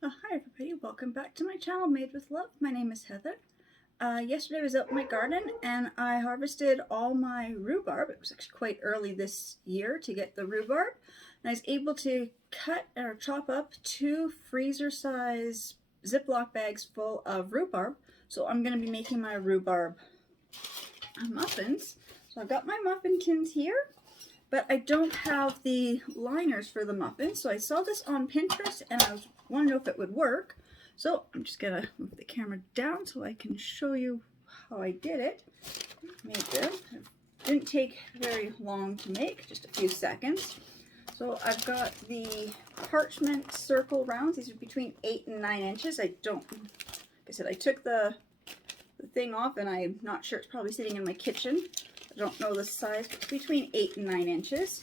Hi everybody, welcome back to my channel Made with Love. My name is Heather. Yesterday I was out in my garden and I harvested all my rhubarb. It was actually quite early this year to get the rhubarb. And I was able to cut or chop up 2 freezer size Ziploc bags full of rhubarb. So I'm going to be making my rhubarb muffins. So I've got my muffin tins here, but I don't have the liners for the muffins. So I saw this on Pinterest and I wanted to know if it would work. So I'm just gonna move the camera down so I can show you how I did it. Made them. It didn't take very long to make, just a few seconds. So I've got the parchment circle rounds. These are between 8 and 9 inches. Like I said, I took the thing off and I'm not sure, it's probably sitting in my kitchen. I don't know the size, but it's between 8 and 9 inches.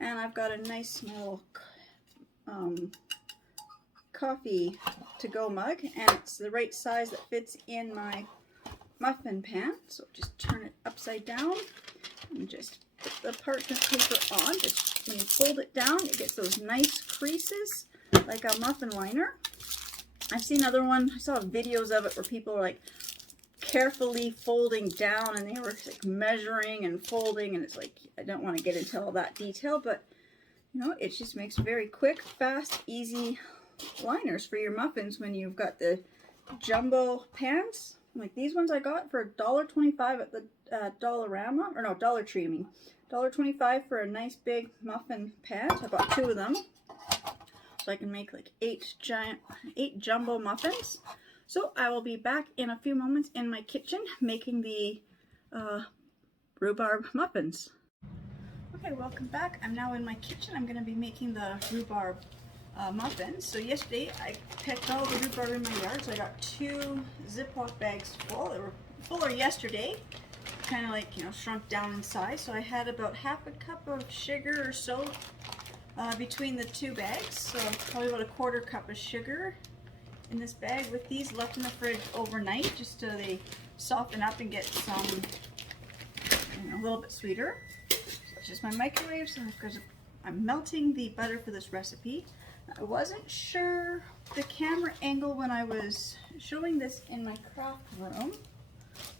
And I've got a nice small coffee to-go mug, and it's the right size that fits in my muffin pan. So just turn it upside down and just put the parchment paper on. Just when you fold it down, it gets those nice creases like a muffin liner. I've seen other one, I saw videos of it where people were like carefully folding down and they were like measuring and folding, and it's like, I don't want to get into all that detail, but you know, it just makes very quick, fast, easy liners for your muffins when you've got the jumbo pans. Like these ones I got for $1.25 at the Dollarama, or no, Dollar Tree, I mean. $1.25 for a nice big muffin pan. So I bought 2 of them. So I can make like 8 jumbo muffins. So I will be back in a few moments in my kitchen making the rhubarb muffins. Okay, welcome back. I'm now in my kitchen. I'm going to be making the rhubarb muffins. So yesterday I picked all the rhubarb in my yard. So I got 2 Ziploc bags full. They were fuller yesterday, kind of like, you know, shrunk down in size. So I had about half a cup of sugar or so between the 2 bags. So probably about a 1/4 cup of sugar in this bag, with these left in the fridge overnight just so they soften up and get some, you know, a little bit sweeter. So it's just my microwave. So because I'm melting the butter for this recipe. I wasn't sure the camera angle when I was showing this in my craft room.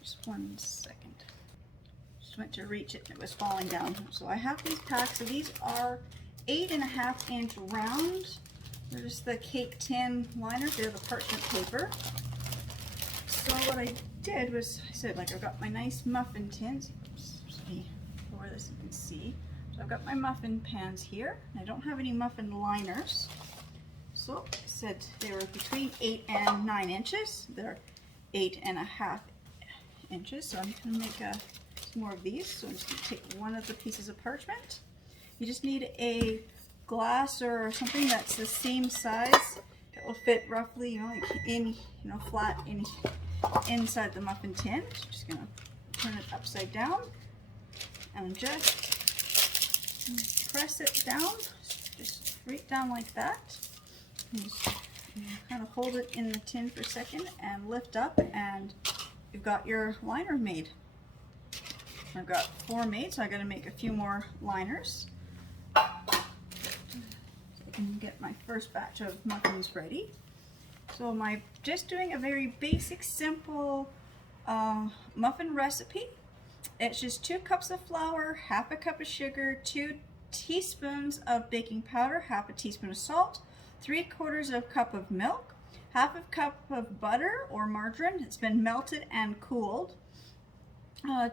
Just 1 second. Just went to reach it and it was falling down. So I have these packs. So these are 8.5 inch round. They're just the cake tin liners. They're the parchment paper. So what I did was, I said, like, I've got my nice muffin tins. Oops, let me lower this so you can see. So I've got my muffin pans here. I don't have any muffin liners. So I said they were between 8 and 9 inches. They're 8.5 inches. So I'm going to make some more of these. So I'm just going to take one of the pieces of parchment. You just need a glass or something that's the same size that will fit roughly, you know, like in, you know, flat in inside the muffin tin. So I'm just going to turn it upside down and just press it down, just straight down like that. And just kind of hold it in the tin for a second and lift up, and you've got your liner made. I've got 4 made, so I got to make a few more liners so I can get my first batch of muffins ready. So I'm just doing a very basic, simple muffin recipe. It's just 2 cups of flour, half a cup of sugar, 2 teaspoons of baking powder, half a teaspoon of salt, 3/4 cup of milk, half a cup of butter or margarine. It's been melted and cooled.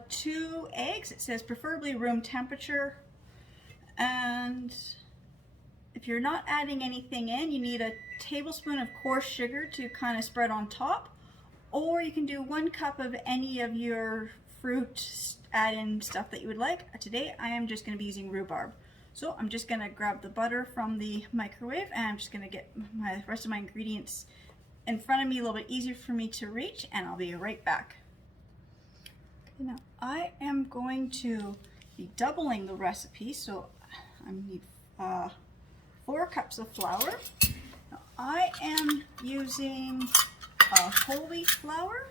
2 eggs. It says preferably room temperature. And if you're not adding anything in, you need a tablespoon of coarse sugar to kind of spread on top. Or you can do 1 cup of any of your fruit add-in stuff that you would like. Today I am just going to be using rhubarb. So I'm just going to grab the butter from the microwave, and I'm just going to get my rest of my ingredients in front of me, a little bit easier for me to reach, and I'll be right back. Okay, now I am going to be doubling the recipe, so I need 4 cups of flour. Now I am using whole wheat flour.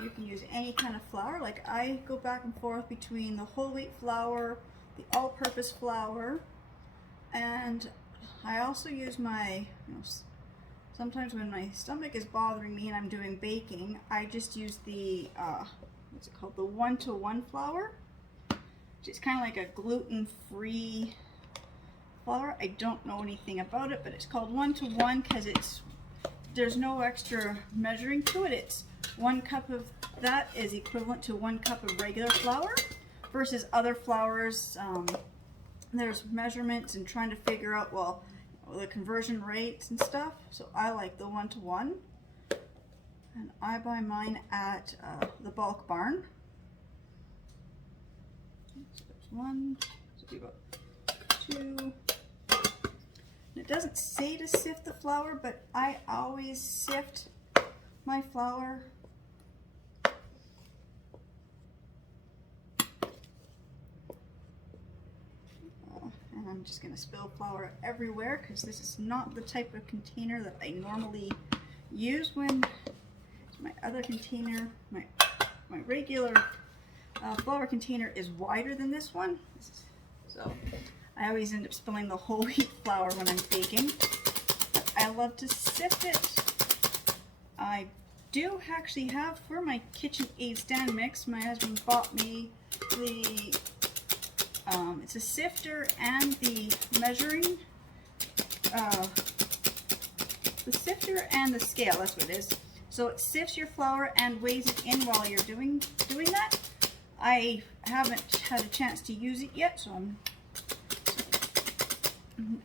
You can use any kind of flour. Like I go back and forth between the whole wheat flour, the all-purpose flour, and I also use my, sometimes when my stomach is bothering me and I'm doing baking, I just use the, what's it called, the 1-to-1 flour. It's kind of like a gluten-free flour. I don't know anything about it, but it's called 1-to-1 because there's no extra measuring to it. It's 1 cup of that is equivalent to 1 cup of regular flour versus other flours. There's measurements and trying to figure out, well, the conversion rates and stuff. So I like the 1-to-1, and I buy mine at the Bulk Barn. So there's 1, so we got 2. It doesn't say to sift the flour, but I always sift my flour. And I'm just going to spill flour everywhere because this is not the type of container that I normally use when my other container, my regular flour container is wider than this one. So I always end up spilling the whole wheat flour when I'm baking. But I love to sift it. I do actually have for my KitchenAid stand mix, my husband bought me the, it's a sifter and the measuring, the sifter and the scale, that's what it is. So it sifts your flour and weighs it in while you're doing that. I haven't had a chance to use it yet, so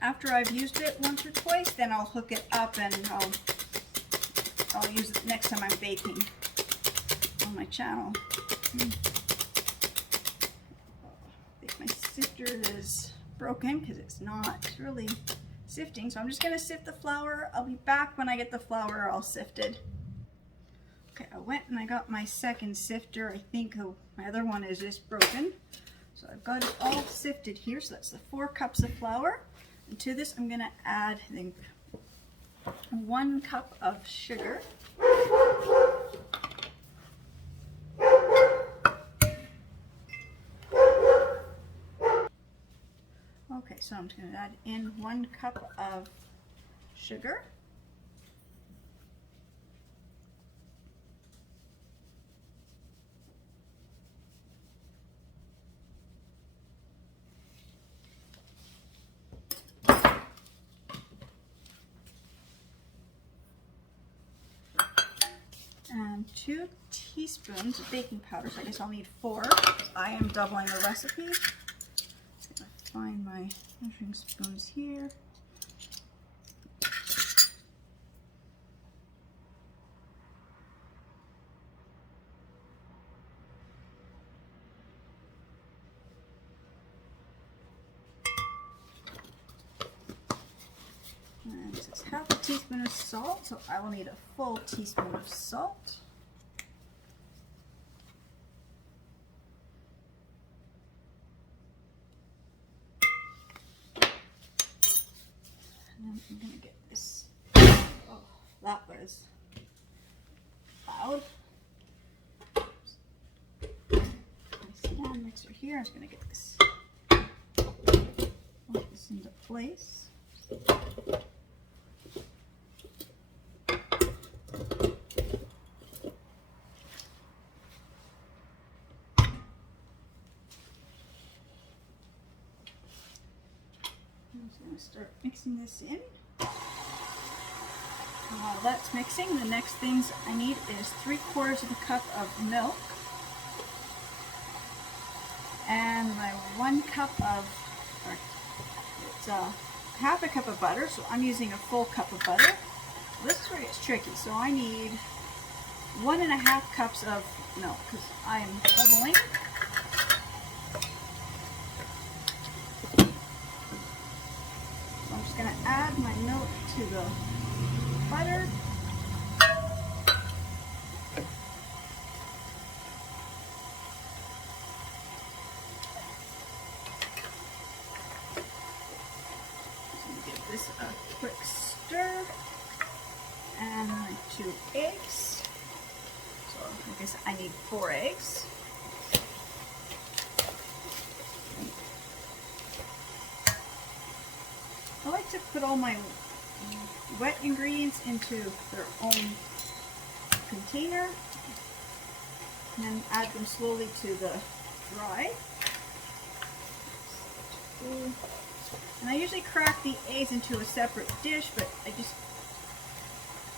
after I've used it once or twice, then I'll hook it up and I'll use it next time I'm baking on my channel. I think my sifter is broken because it's not really sifting, so I'm just going to sift the flour. I'll be back when I get the flour all sifted. Okay, I went and I got my second sifter. I think my other one is just broken. So I've got it all sifted here. So that's the 4 cups of flour. And to this I'm going to add, I think, 1 cup of sugar. Okay, so I'm just going to add in 1 cup of sugar. And 2 teaspoons of baking powder, so I guess I'll need 4. I am doubling the recipe. Just gonna find my measuring spoons here. And this is half a teaspoon of salt, so I will need a full teaspoon of salt. And then I'm going to get this. Oh, that was loud. My stand mixer here. I'm just going to get this. Put this into place. I'm just going to start mixing this in. While that's mixing, the next things I need is 3/4 of a cup of milk and my 1 cup of, or it's half a cup of butter, so I'm using a full cup of butter. This is where it's tricky, so I need 1.5 cups of milk because I am doubling. So I'm just going to add my milk to the butter. Give this a quick stir, and my 2 eggs. So I guess I need 4 eggs. I like to put all my wet ingredients into their own container and then add them slowly to the dry. And I usually crack the eggs into a separate dish, but I just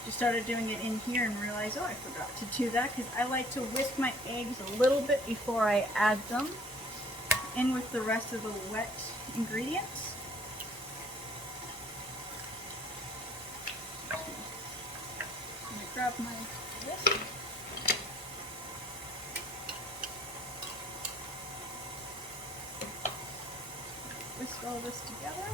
started doing it in here and realized, oh, I forgot to do that, because I like to whisk my eggs a little bit before I add them in with the rest of the wet ingredients. I'm going to grab my whisk. Whisk all this together.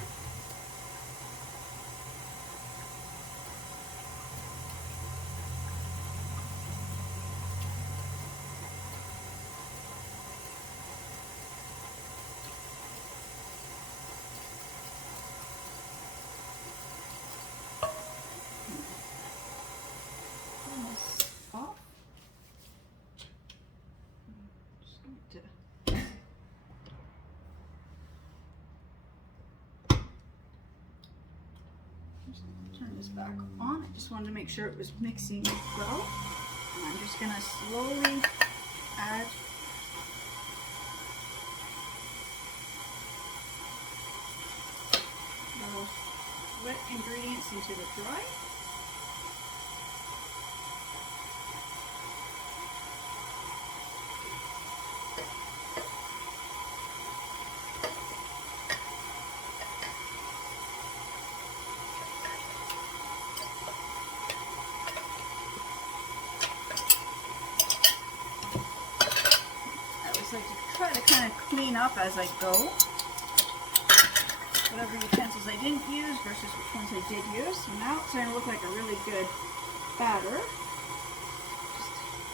Turn this back on. I just wanted to make sure it was mixing well. And I'm just going to slowly add those wet ingredients into the dry. Like to try to kind of clean up as I go, whatever utensils I didn't use versus which ones I did use. So now it's starting to look like a really good batter.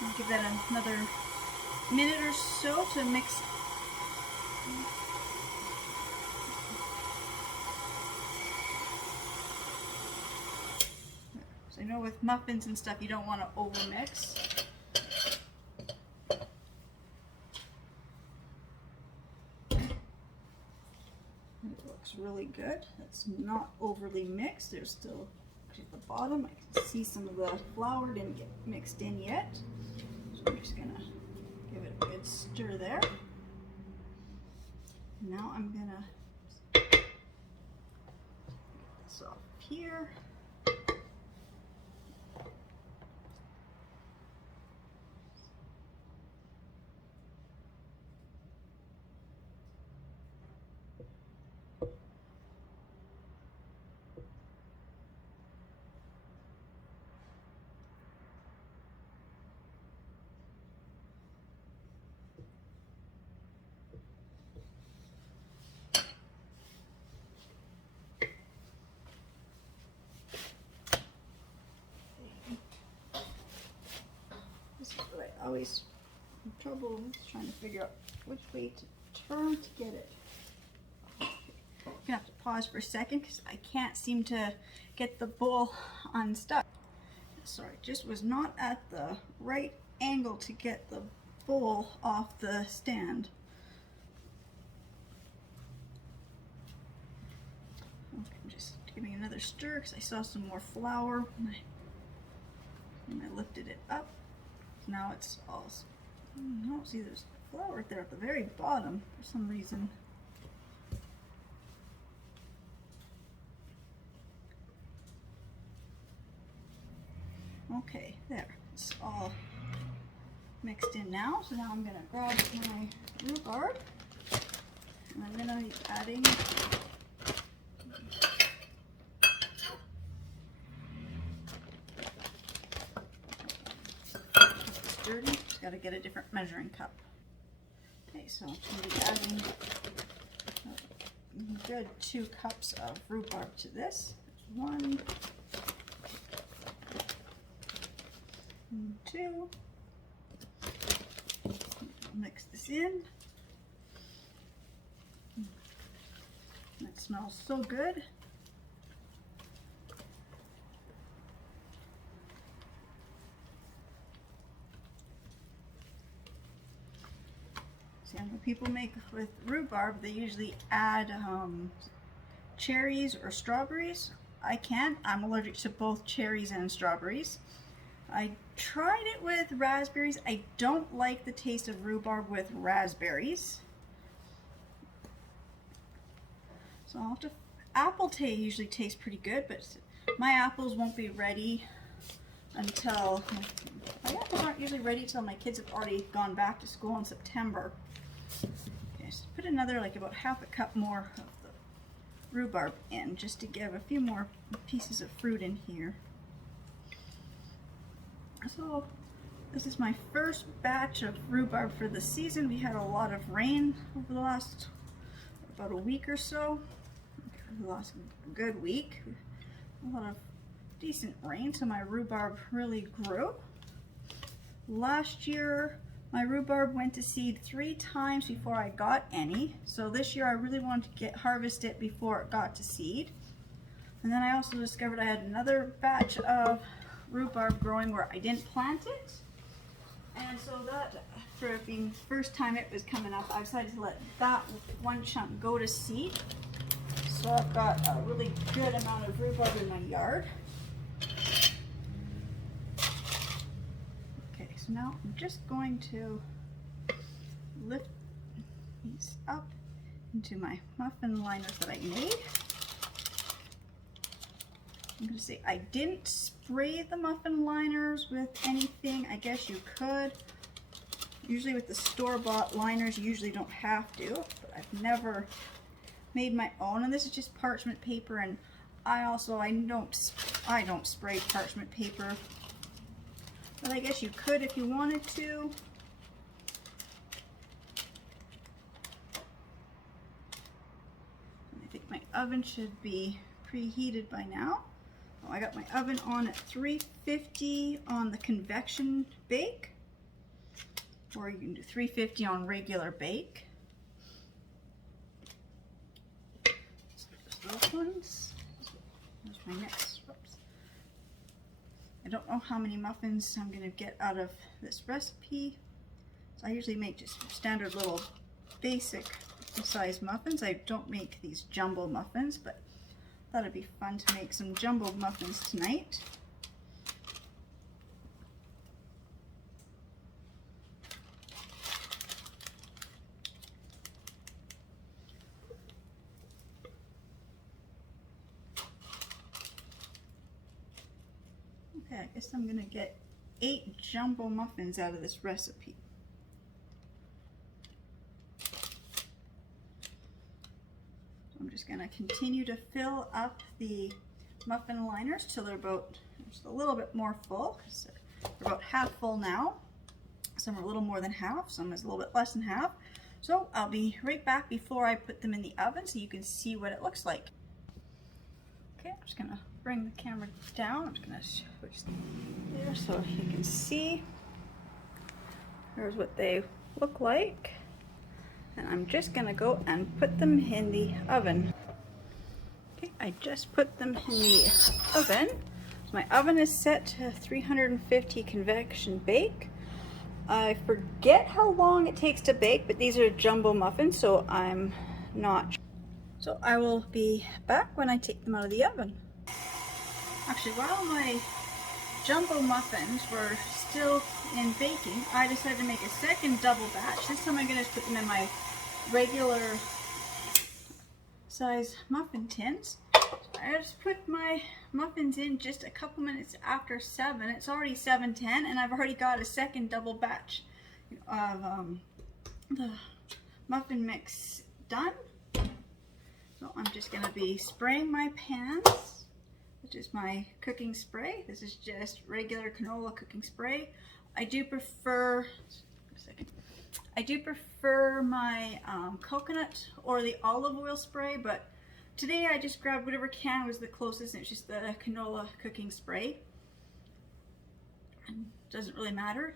Just give that another minute or so to mix. So I know with muffins and stuff you don't want to overmix. Really good. It's not overly mixed. There's still at the bottom. I can see some of the flour didn't get mixed in yet. So I'm just gonna give it a good stir there. Now I'm gonna get this off here. I always have trouble trying to figure out which way to turn to get it. I'm gonna have to pause for a second because I can't seem to get the bowl unstuck. Sorry, just was not at the right angle to get the bowl off the stand. Okay, I'm just giving another stir because I saw some more flour when I lifted it up. Now it's all, no, see there's flour right there at the very bottom for some reason. Okay, there, it's all mixed in now. So now I'm gonna grab my rhubarb and I'm gonna be adding dirty. Just got to get a different measuring cup. Okay, so I'm going to be adding a good 2 cups of rhubarb to this. 1, 2. Mix this in. That smells so good. I know people make with rhubarb, they usually add cherries or strawberries. I can't. I'm allergic to both cherries and strawberries. I tried it with raspberries. I don't like the taste of rhubarb with raspberries. So I'll have to, apple usually tastes pretty good, but my apples won't be ready until, my apples aren't usually ready until my kids have already gone back to school in September. Okay, so put another, like about half a cup more of the rhubarb in, just to give a few more pieces of fruit in here. So this is my first batch of rhubarb for the season. We had a lot of rain over the last about a week or so. The last good week. A lot of decent rain, so my rhubarb really grew. Last year my rhubarb went to seed 3 times before I got any. So this year I really wanted to harvest it before it got to seed. And then I also discovered I had another batch of rhubarb growing where I didn't plant it. And so that, for being the first time it was coming up, I decided to let that one chunk go to seed. So I've got a really good amount of rhubarb in my yard. Okay, so now I'm just going to lift these up into my muffin liners that I made. I'm going to say I didn't spray the muffin liners with anything. I guess you could. Usually with the store-bought liners you usually don't have to, but I've never made my own, and this is just parchment paper, and I don't spray parchment paper, but I guess you could if you wanted to. I think my oven should be preheated by now. Oh, I got my oven on at 350 on the convection bake, or you can do 350 on regular bake. Those ones. Those are my next. Oops. I don't know how many muffins I'm going to get out of this recipe. So I usually make just standard little basic size muffins. I don't make these jumbo muffins, but I thought it'd be fun to make some jumbo muffins tonight. I guess I'm gonna get 8 jumbo muffins out of this recipe. So I'm just gonna continue to fill up the muffin liners till they're about just a little bit more full, because they're about half full now. Some are a little more than half, some is a little bit less than half. So I'll be right back before I put them in the oven so you can see what it looks like. Okay, I'm just gonna bring the camera down. I'm just gonna switch there so you can see. Here's what they look like. And I'm just gonna go and put them in the oven. Okay, I just put them in the oven. My oven is set to 350 convection bake. I forget how long it takes to bake, but these are jumbo muffins, so I'm not. So I will be back when I take them out of the oven. Actually, while my jumbo muffins were still in baking, I decided to make a second double batch. This time I'm going to put them in my regular size muffin tins. I just put my muffins in just a couple minutes after 7. It's already 7:10 and I've already got a second double batch of the muffin mix done. So I'm just going to be spraying my pans, which is my cooking spray. This is just regular canola cooking spray. I do prefer my coconut or the olive oil spray, but today I just grabbed whatever can was the closest, and it's just the canola cooking spray. It doesn't really matter.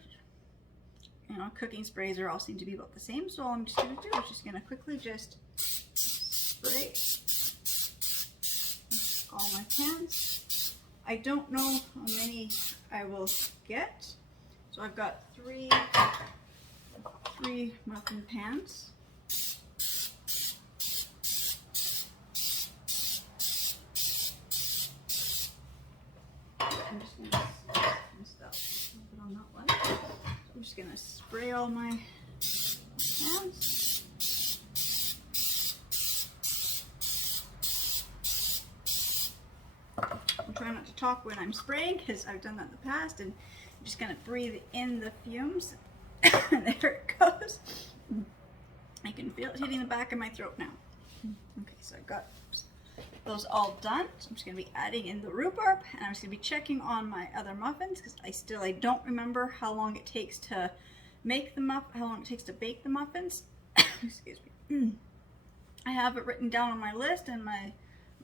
You know, cooking sprays all seem to be about the same, so all I'm just going to do is just going to quickly just spray all my pans. I don't know how many I will get, so I've got three muffin pans. I'm just going to stop a little bit on that one. So I'm just going to spray all my hands. I'm trying not to talk when I'm spraying because I've done that in the past, and I'm just going to breathe in the fumes. There it goes. I can feel it hitting the back of my throat now. Okay, so I've got those all done. So I'm just going to be adding in the rhubarb, and I'm just going to be checking on my other muffins because I don't remember how long it takes to make the how long it takes to bake the muffins. Excuse me. I have it written down on my list and my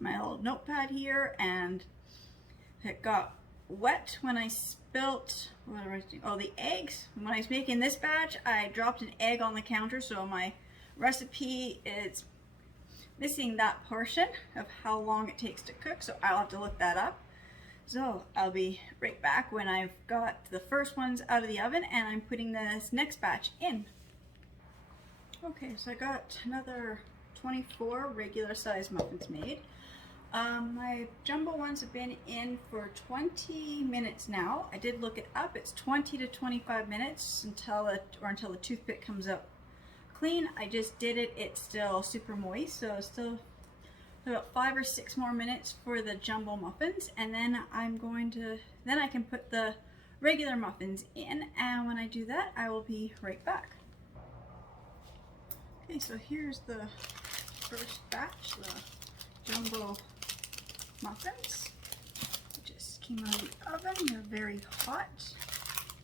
little notepad here, and it got wet when I spilt, what was I doing? Oh, the eggs. When I was making this batch, I dropped an egg on the counter, so my recipe is missing that portion of how long it takes to cook, so I'll have to look that up. So I'll be right back when I've got the first ones out of the oven and I'm putting this next batch in. Okay, so I got another 24 regular size muffins made. My jumbo ones have been in for 20 minutes now. I did look it up. It's 20 to 25 minutes until the toothpick comes up clean. I just did it. It's still super moist, so still about 5 or 6 more minutes for the jumbo muffins, and then I can put the regular muffins in, and when I do that, I will be right back. Okay, so here's the first batch, the jumbo muffins. Just came out of the oven. They're very hot.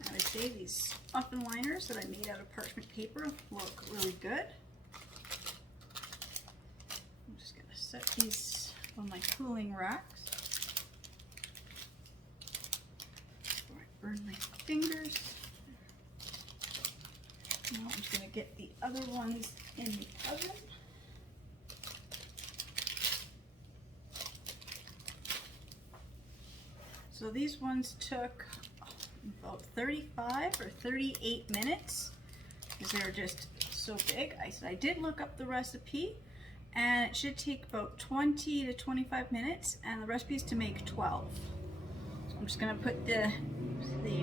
I would say these muffin liners that I made out of parchment paper look really good. I'm just going to set these on my cooling racks before I burn my fingers. Now I'm just going to get the other ones in the oven. So these ones took about 35 or 38 minutes because they were just so big. I did look up the recipe, and it should take about 20 to 25 minutes, and the recipe is to make 12. So I'm just going to put the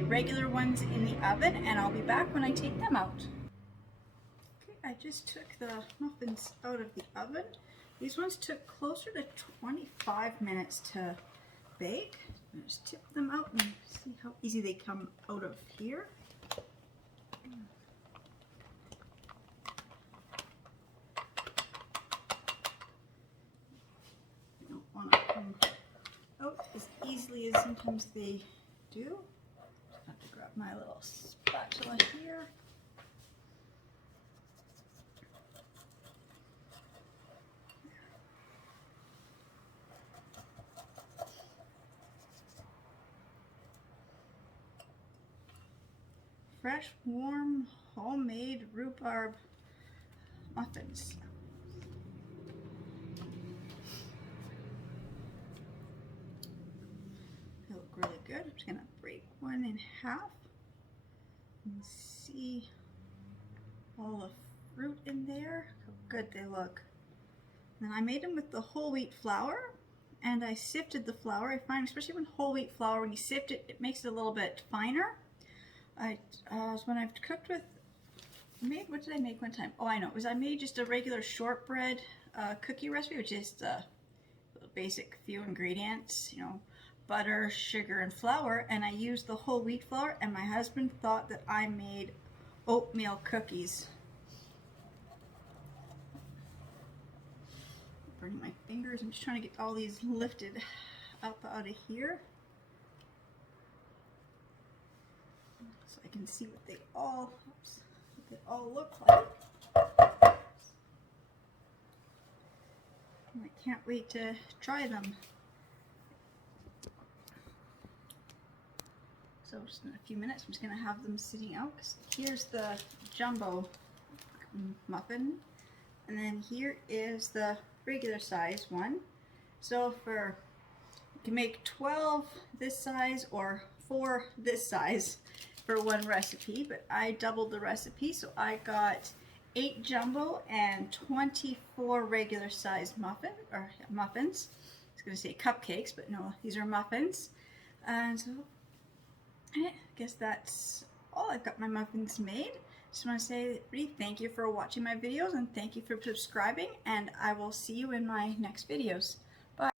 regular ones in the oven, and I'll be back when I take them out. Okay, I just took the muffins out of the oven. These ones took closer to 25 minutes to bake. Just tip them out and see how easy they come out of here. You don't want to come out as easily as sometimes they do. Just have to grab my little spatula here. Fresh, warm, homemade rhubarb muffins. They look really good. I'm just going to break one in half and see all the fruit in there. How good they look. And I made them with the whole wheat flour, and I sifted the flour. I find, especially when whole wheat flour, when you sift it, it makes it a little bit finer. When I've cooked with, what did I make one time? Oh, I know, I made just a regular shortbread cookie recipe, which is the basic few ingredients, you know, butter, sugar, and flour, and I used the whole wheat flour, and my husband thought that I made oatmeal cookies. Burning my fingers. I'm just trying to get all these lifted up out of here, so I can see what they all look like. I can't wait to try them. So just in a few minutes, I'm just going to have them sitting out. Here's the jumbo muffin, and then here is the regular size one. So you can make 12 this size or 4 this size for one recipe, but I doubled the recipe, so I got 8 jumbo and 24 regular size muffins. I was going to say cupcakes, but no, these are muffins. And so I guess that's all. I've got my muffins made. Just want to say really thank you for watching my videos and thank you for subscribing, and I will see you in my next videos.